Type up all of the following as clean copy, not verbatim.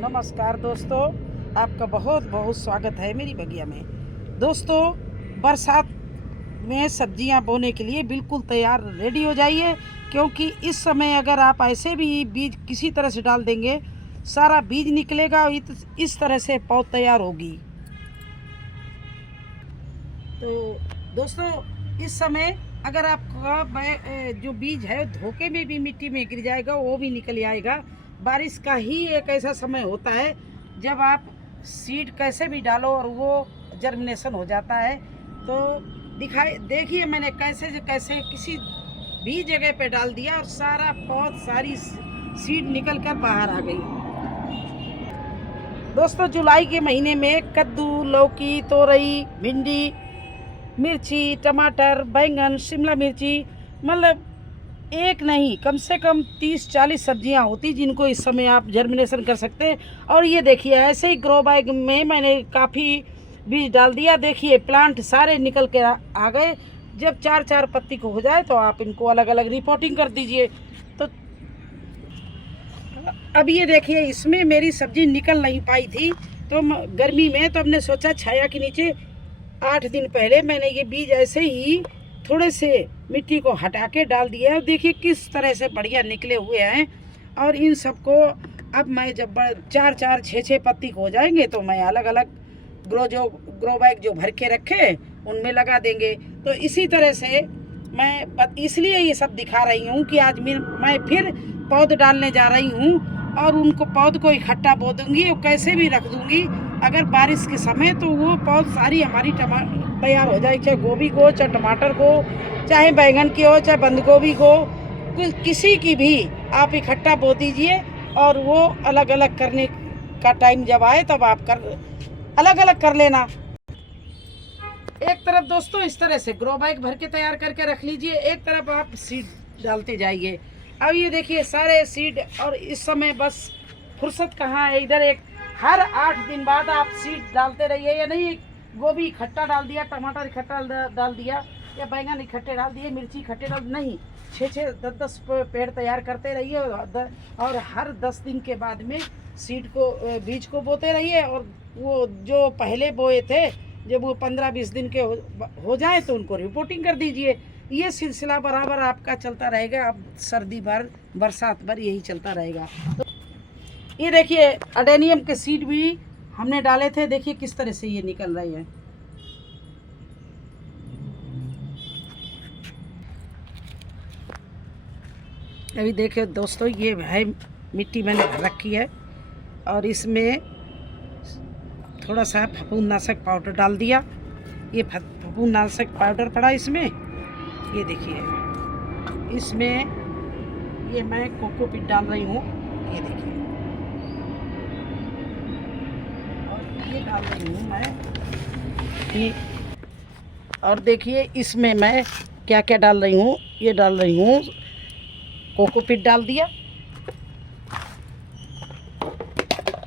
नमस्कार दोस्तों, आपका बहुत बहुत स्वागत है मेरी बगिया में। दोस्तों, बरसात में सब्जियां बोने के लिए बिल्कुल तैयार रेडी हो जाइए, क्योंकि इस समय अगर आप ऐसे भी बीज किसी तरह से डाल देंगे, सारा बीज निकलेगा और इस तरह से पौध तैयार होगी। तो दोस्तों, इस समय अगर आपका जो बीज है धोखे में भी मिट्टी में गिर जाएगा, वो भी निकल आएगा। बारिश का ही एक ऐसा समय होता है जब आप सीड कैसे भी डालो और वो जर्मिनेशन हो जाता है। तो देखिए मैंने कैसे किसी भी जगह पे डाल दिया और सारा पौध सारी सीड निकल कर बाहर आ गई। दोस्तों, जुलाई के महीने में कद्दू, लौकी, तोरई, भिंडी, मिर्ची, टमाटर, बैंगन, शिमला मिर्ची, मतलब एक नहीं कम से कम 30-40 सब्जियां होती जिनको इस समय आप जर्मिनेशन कर सकते हैं। और ये देखिए ऐसे ही ग्रो बैग में मैंने काफ़ी बीज डाल दिया। देखिए प्लांट सारे निकल के आ गए। जब 4-4 पत्ती को हो जाए तो आप इनको अलग अलग रिपोर्टिंग कर दीजिए। तो अब ये देखिए इसमें मेरी सब्जी निकल नहीं पाई थी, तो गर्मी में तो हमने सोचा छाया के नीचे 8 दिन पहले मैंने ये बीज ऐसे ही थोड़े से मिट्टी को हटा के डाल दिया है। देखिए किस तरह से बढ़िया निकले हुए हैं। और इन सबको अब मैं जब 4-4, 6-6 पत्ती हो जाएंगे तो मैं अलग अलग ग्रो बैग जो भर के रखे उनमें लगा देंगे। तो इसी तरह से मैं इसलिए ये सब दिखा रही हूँ कि आज मैं फिर पौध डालने जा रही हूँ और उनको पौध को इकट्ठा बो दूँगी और कैसे भी रख दूँगी। अगर बारिश के समय तो वो पौध सारी हमारी तैयार हो जाए, चाहे गोभी को, चाहे टमाटर को, चाहे बैंगन की हो, चाहे बंद गोभी को, किसी की भी आप इकट्ठा बो दीजिए। और वो अलग अलग करने का टाइम जब आए तब आप अलग अलग कर लेना। एक तरफ दोस्तों इस तरह से ग्रो बैग भर के तैयार करके रख लीजिए, एक तरफ आप सीड डालते जाइए। अब ये देखिए सारे सीड, और इस समय बस फुर्सत कहाँ है, इधर एक हर 8 दिन बाद आप सीड डालते रहिए। या नहीं, गोभी इकट्ठा डाल दिया, टमाटर इकट्ठा डाल दिया, या बैंगन इकट्ठे डाल दिए, मिर्ची इकट्ठे डाल, नहीं 6-6, 10-10 पेड़ तैयार करते रहिए। और हर 10 दिन के बाद में बीज को बोते रहिए। और वो जो पहले बोए थे जब वो 15-20 दिन के हो जाए तो उनको रिपोर्टिंग कर दीजिए। ये सिलसिला बराबर आपका चलता रहेगा। अब सर्दी भर बरसात भर यही चलता रहेगा। तो ये देखिए अडेनियम के सीड भी हमने डाले थे, देखिए किस तरह से ये निकल रहे हैं। अभी देखिए दोस्तों, ये है मिट्टी मैंने भर रखी है और इसमें थोड़ा सा फफूंदनाशक पाउडर डाल दिया। ये फफूंदनाशक पाउडर पड़ा इसमें, ये देखिए इसमें ये मैं कोकोपीट डाल रही हूँ, ये देखिए। और ये डाल रही हूँ मैं, और देखिए इसमें मैं क्या क्या डाल रही हूँ। ये डाल रही हूँ कोकोपीट डाल दिया,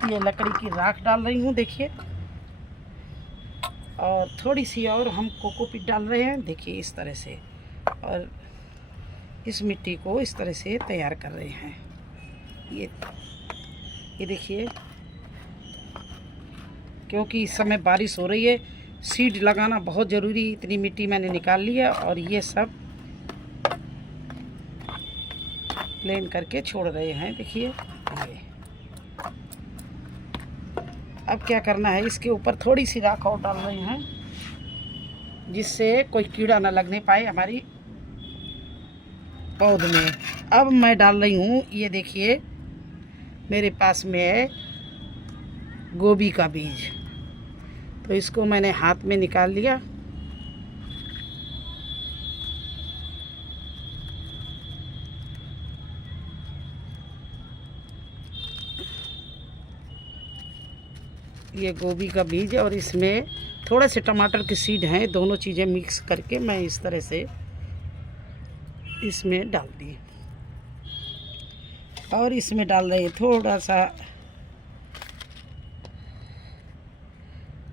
ये लकड़ी की राख डाल रही हूँ देखिए, और थोड़ी सी और हम कोकोपीट डाल रहे हैं देखिए इस तरह से। और इस मिट्टी को इस तरह से तैयार कर रहे हैं। ये देखिए, क्योंकि इस समय बारिश हो रही है, सीड लगाना बहुत ज़रूरी। इतनी मिट्टी मैंने निकाल ली है और ये सब प्लेन करके छोड़ रहे हैं देखिए। ये अब क्या करना है, इसके ऊपर थोड़ी सी राख और डाल रहे हैं जिससे कोई कीड़ा ना लगने पाए हमारी पौध में। अब मैं डाल रही हूँ, ये देखिए मेरे पास में है गोभी का बीज, तो इसको मैंने हाथ में निकाल लिया। ये गोभी का बीज और इसमें थोड़े से टमाटर के सीड हैं, दोनों चीज़ें मिक्स करके मैं इस तरह से इसमें डाल दी। और इसमें डाल रहे थोड़ा सा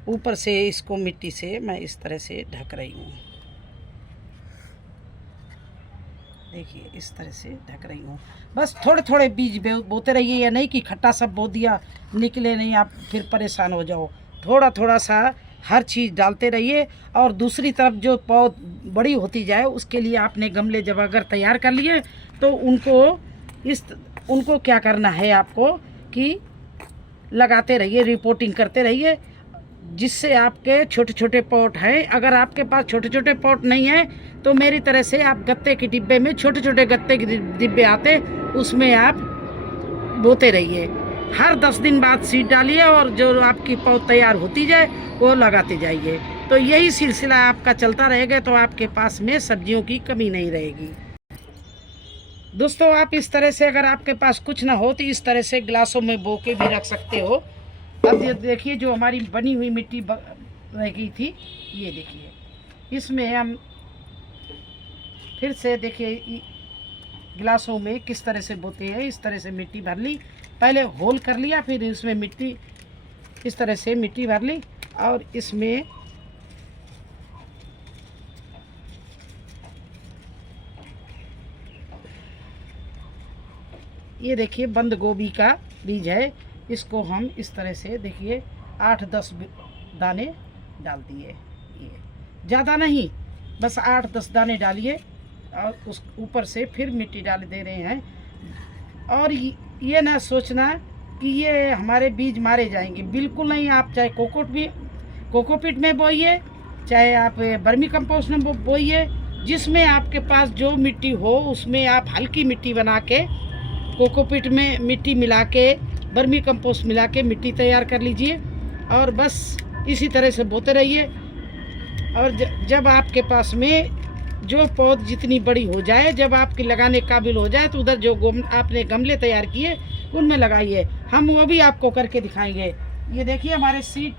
ऊपर से, इसको मिट्टी से मैं इस तरह से ढक रही हूँ देखिए इस तरह से ढक रही हूँ। बस थोड़े थोड़े बीज बोते रहिए, या नहीं कि खट्टा सब बो दिया निकले नहीं, आप फिर परेशान हो जाओ। थोड़ा थोड़ा सा हर चीज़ डालते रहिए। और दूसरी तरफ जो पौध बड़ी होती जाए उसके लिए आपने गमले जब अगर तैयार कर लिए तो उनको क्या करना है आपको कि लगाते रहिए, रिपोर्टिंग करते रहिए, जिससे आपके छोटे छोटे पॉट हैं। अगर आपके पास छोटे छोटे पॉट नहीं है तो मेरी तरह से आप गत्ते के डिब्बे में, छोटे छोटे गत्ते के डिब्बे आते, उसमें आप बोते रहिए। हर 10 दिन बाद सीड डालिए और जो आपकी पौध तैयार होती जाए वो लगाते जाइए। तो यही सिलसिला आपका चलता रहेगा तो आपके पास में सब्जियों की कमी नहीं रहेगी। दोस्तों आप इस तरह से, अगर आपके पास कुछ ना हो तो इस तरह से गिलासों में बो के भी रख सकते हो। अब ये देखिए जो हमारी बनी हुई मिट्टी रह गई थी, ये देखिए इसमें हम फिर से देखिए गिलासों में किस तरह से बोते हैं। इस तरह से मिट्टी भर ली, पहले होल कर लिया, फिर इसमें मिट्टी इस तरह से मिट्टी भर ली और इसमें ये देखिए बंद गोभी का बीज है, इसको हम इस तरह से देखिए 8-10 दाने डाल दिए। ये ज़्यादा नहीं, बस 8-10 दाने डालिए और उस ऊपर से फिर मिट्टी डाल दे रहे हैं। और ये ना सोचना कि ये हमारे बीज मारे जाएंगे, बिल्कुल नहीं। आप चाहे कोकोपीट में बोइए, चाहे आप वर्मी कंपोस्ट में बोइए, जिसमें आपके पास जो मिट्टी हो उसमें आप हल्की मिट्टी बना के कोकोपीट में मिट्टी मिला के, वर्मी कंपोस्ट मिला के मिट्टी तैयार कर लीजिए और बस इसी तरह से बोते रहिए। और जब आपके पास में जो पौध जितनी बड़ी हो जाए, जब आपके लगाने काबिल हो जाए तो उधर जो आपने गमले तैयार किए उनमें लगाइए। हम वो भी आपको करके दिखाएंगे। ये देखिए हमारे सीड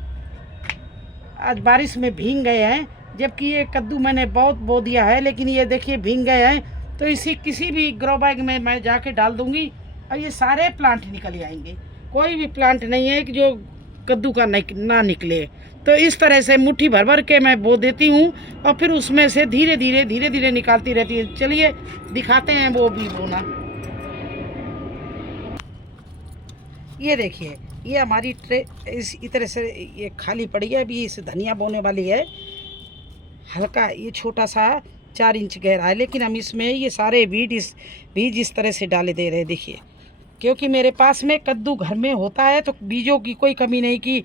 आज बारिश में भीग गए हैं, जबकि ये कद्दू मैंने बहुत बो दिया है, लेकिन ये देखिए भीग गए हैं। तो इसी किसी भी ग्रो बैग में मैं जाके डाल दूंगी और ये सारे प्लांट निकल आएंगे। कोई भी प्लांट नहीं है कि जो कद्दू का ना निकले। तो इस तरह से मुट्ठी भर भर के मैं बो देती हूँ और फिर उसमें से धीरे धीरे निकालती रहती है। चलिए दिखाते हैं वो भी बोना। ये देखिए ये हमारी ट्रे इस तरह से ये खाली पड़ी है। अभी इस धनिया बोने वाली है। हल्का ये छोटा सा 4 इंच गहरा है, लेकिन हम इसमें ये सारे बीज इस तरह से डाले दे रहे हैं। देखिए क्योंकि मेरे पास में कद्दू घर में होता है तो बीजों की कोई कमी नहीं कि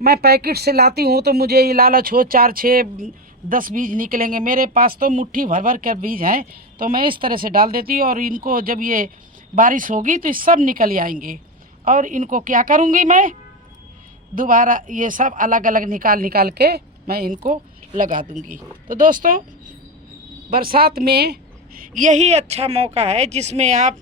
मैं पैकेट से लाती हूँ तो मुझे ये लालच हो 4-6-10 बीज निकलेंगे। मेरे पास तो मुट्ठी भर भर कर बीज हैं, तो मैं इस तरह से डाल देती हूँ। और इनको जब ये बारिश होगी तो सब निकल आएंगे। और इनको क्या करूँगी, मैं दोबारा ये सब अलग अलग निकाल के मैं इनको लगा दूँगी। तो दोस्तों बरसात में यही अच्छा मौका है जिसमें आप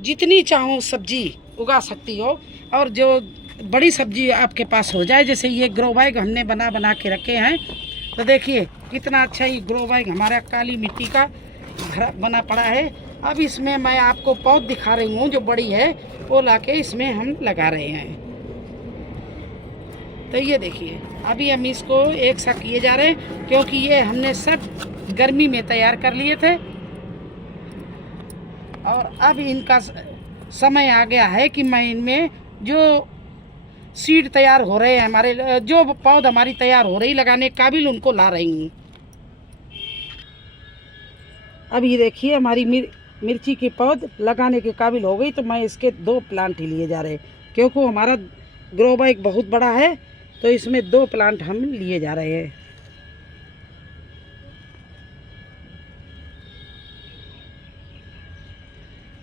जितनी चाहो सब्जी उगा सकती हो। और जो बड़ी सब्जी आपके पास हो जाए, जैसे ये ग्रो बैग हमने बना के रखे हैं, तो देखिए कितना अच्छा ये ग्रो बैग हमारा काली मिट्टी का भरा बना पड़ा है। अब इसमें मैं आपको पौध दिखा रही हूँ, जो बड़ी है वो लाके इसमें हम लगा रहे हैं। तो ये देखिए अभी हम इसको एक साथ किए जा रहे हैं, क्योंकि ये हमने सब गर्मी में तैयार कर लिए थे और अब इनका समय आ गया है कि मैं इनमें जो सीड तैयार हो रहे हैं, हमारे जो पौध हमारी तैयार हो रही लगाने के काबिल, उनको ला रही हूँ। अब ये देखिए हमारी मिर्ची की पौध लगाने के काबिल हो गई, तो मैं इसके 2 प्लांट ही लिए जा रहे हैं, क्योंकि हमारा ग्रो बैग बहुत बड़ा है तो इसमें 2 प्लांट हम लिए जा रहे हैं।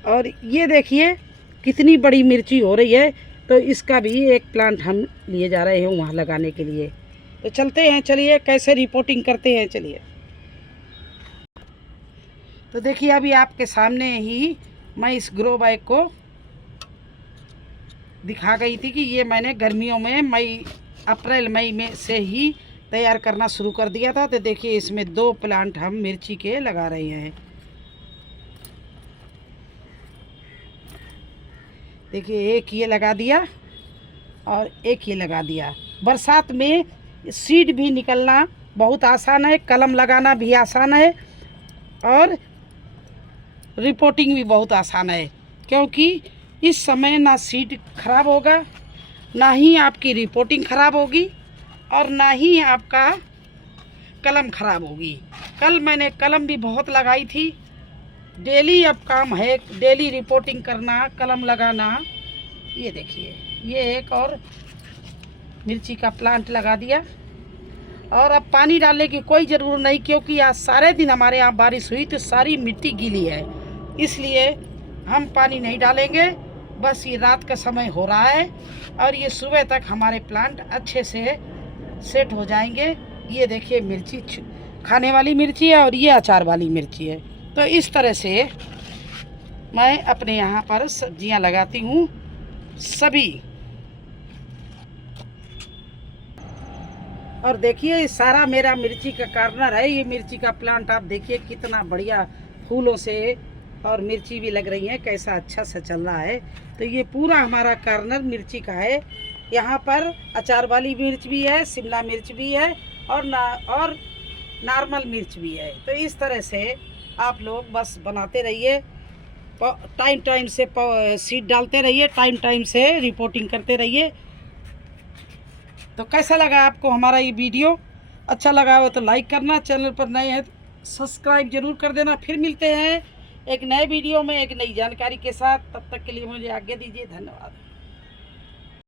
और ये देखिए कितनी बड़ी मिर्ची हो रही है, तो इसका भी एक प्लांट हम लिए जा रहे हैं वहाँ लगाने के लिए। तो चलते हैं, चलिए कैसे रिपोर्टिंग करते हैं। चलिए तो देखिए अभी आपके सामने ही मैं इस ग्रो बैग को दिखा गई थी कि ये मैंने गर्मियों में अप्रैल मई में से ही तैयार करना शुरू कर दिया था। तो देखिए इसमें 2 प्लांट हम मिर्ची के लगा रहे हैं। देखिए एक ये लगा दिया और एक ये लगा दिया। बरसात में सीड भी निकलना बहुत आसान है, कलम लगाना भी आसान है और रिपोर्टिंग भी बहुत आसान है, क्योंकि इस समय ना सीड खराब होगा, ना ही आपकी रिपोर्टिंग खराब होगी, और ना ही आपका कलम खराब होगी। कल मैंने कलम भी बहुत लगाई थी। डेली अब काम है, डेली रिपोर्टिंग करना, कलम लगाना। ये देखिए, ये एक और मिर्ची का प्लांट लगा दिया। और अब पानी डालने की कोई ज़रूरत नहीं, क्योंकि आज सारे दिन हमारे यहाँ बारिश हुई तो सारी मिट्टी गीली है, इसलिए हम पानी नहीं डालेंगे। बस ये रात का समय हो रहा है और ये सुबह तक हमारे प्लांट अच्छे से सेट हो जाएंगे। ये देखिए, मिर्ची खाने वाली मिर्ची है और ये अचार वाली मिर्ची है। तो इस तरह से मैं अपने यहाँ पर सब्जियाँ लगाती हूँ सभी। और देखिए, ये सारा मेरा मिर्ची का कार्नर है। ये मिर्ची का प्लांट आप देखिए कितना बढ़िया फूलों से और मिर्ची भी लग रही है, कैसा अच्छा सा चल रहा है। तो ये पूरा हमारा कार्नर मिर्ची का है। यहाँ पर अचार वाली मिर्च भी है, शिमला मिर्च भी है और नॉर्मल मिर्च भी है। तो इस तरह से आप लोग बस बनाते रहिए, टाइम टाइम से सीड डालते रहिए, टाइम टाइम से रिपोर्टिंग करते रहिए। तो कैसा लगा आपको हमारा ये वीडियो? अच्छा लगा हो तो लाइक करना, चैनल पर नए हैं तो सब्सक्राइब जरूर कर देना। फिर मिलते हैं एक नए वीडियो में एक नई जानकारी के साथ। तब तक के लिए मुझे आज्ञा दीजिए। धन्यवाद।